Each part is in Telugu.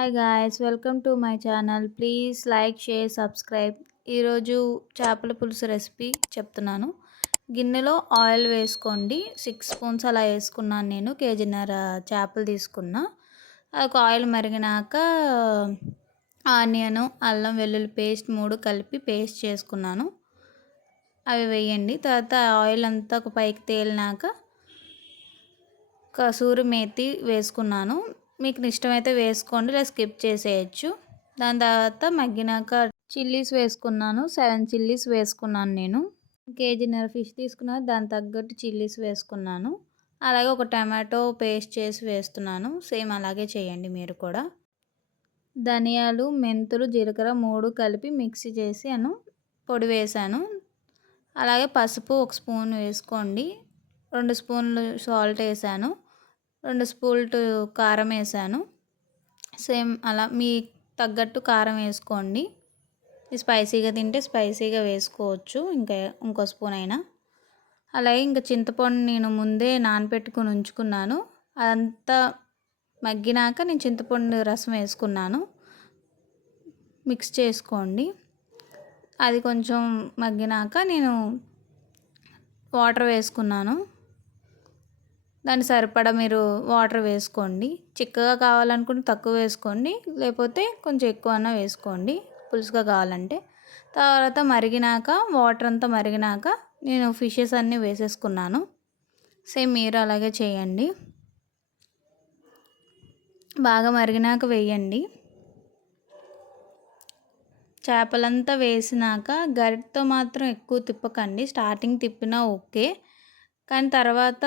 Hi guys, welcome to my channel. Please like, share, subscribe. ఈరోజు చేపల పులుసు రెసిపీ చెప్తున్నాను. గిన్నెలో ఆయిల్ వేసుకోండి. 6 స్పూన్స్ అలా వేసుకున్నాను. నేను కేజీన్నర చేపలు తీసుకున్నా. ఒక ఆయిల్ మరిగినాక ఆనియన్, అల్లం వెల్లుల్లి పేస్ట్ 3 కలిపి పేస్ట్ చేసుకున్నాను. అవి వేయండి. తర్వాత ఆయిల్ అంతా ఒక పైకి తేలినాక కసూరి మేతి వేసుకున్నాను. మీకు ఇష్టమైతే వేసుకోండి, లేదా స్కిప్ చేసేయచ్చు. దాని తర్వాత మగ్గినాక చిల్లీస్ వేసుకున్నాను. 7 చిల్లీస్ వేసుకున్నాను. నేను కేజీన్నర ఫిష్ తీసుకున్నాను, దాని తగ్గట్టు చిల్లీస్ వేసుకున్నాను. అలాగే ఒక టమాటో పేస్ట్ చేసి వేస్తున్నాను. సేమ్ అలాగే చేయండి మీరు కూడా. ధనియాలు, మెంతులు, జీలకర్ర 3 కలిపి మిక్సీ చేసి పొడి వేసాను. అలాగే పసుపు 1 స్పూన్ వేసుకోండి. 2 స్పూన్లు సాల్ట్ వేసాను. 2 స్పూన్లు కారం వేసాను. సేమ్ అలా మీ తగ్గట్టు కారం వేసుకోండి. స్పైసీగా తింటే స్పైసీగా వేసుకోవచ్చు, ఇంకో స్పూన్ అయినా. అలాగే ఇంకా చింతపండు నేను ముందే నానబెట్టుకుని ఉంచుకున్నాను. అదంతా మగ్గినాక నేను చింతపండు రసం వేసుకున్నాను. మిక్స్ చేసుకోండి. అది కొంచెం మగ్గినాక నేను వాటర్ వేసుకున్నాను. దాన్ని సరిపడా మీరు వాటర్ వేసుకోండి. చిక్కగా కావాలనుకుంటే తక్కువ వేసుకోండి, లేకపోతే కొంచెం ఎక్కువ అన్నా వేసుకోండి పులుసుగా కావాలంటే. తర్వాత మరిగినాక వాటర్ అంతా మరిగినాక నేను ఫిషెస్ అన్నీ వేసేసుకున్నాను. సేమ్ మీరు అలాగే చేయండి. బాగా మరిగినాక వేయండి. చేపలంతా వేసినాక గరిటతో మాత్రం ఎక్కువ తిప్పకండి. స్టార్టింగ్ తిప్పినా ఓకే, కానీ తర్వాత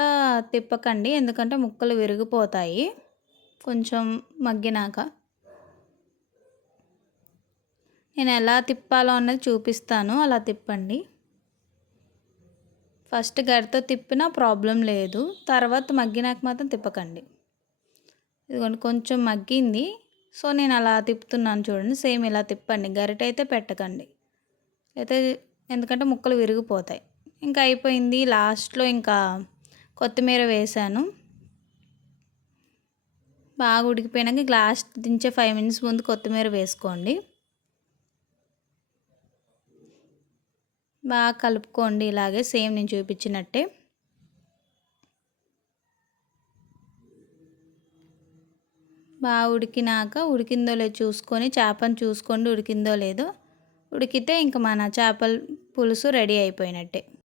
తిప్పకండి, ఎందుకంటే ముక్కలు విరిగిపోతాయి. కొంచెం మగ్గినాక నేను ఎలా తిప్పాలో అన్నది చూపిస్తాను, అలా తిప్పండి. ఫస్ట్ గరిటతో తిప్పినా ప్రాబ్లం లేదు, తర్వాత మగ్గినాక మాత్రం తిప్పకండి. ఇదిగోండి కొంచెం మగ్గింది, సో నేను అలా తిప్పుతున్నాను చూడండి. సేమ్ ఇలా తిప్పండి, గరిట అయితే పెట్టకండి, అయితే ఎందుకంటే ముక్కలు విరిగిపోతాయి. ఇంకా అయిపోయింది. లాస్ట్లో ఇంకా కొత్తిమీర వేసాను. బాగా ఉడికిపోయినాక లాస్ట్ దించే 5 మినిట్స్ ముందు కొత్తిమీర వేసుకోండి. బాగా కలుపుకోండి, ఇలాగే సేమ్ నేను చూపించినట్టే. బాగా ఉడికినాక ఉడికిందో లేదో చూసుకొని, చేపను చూసుకోండి ఉడికిందో లేదో. ఉడికితే ఇంక మన చేపల పులుసు రెడీ అయిపోయినట్టే.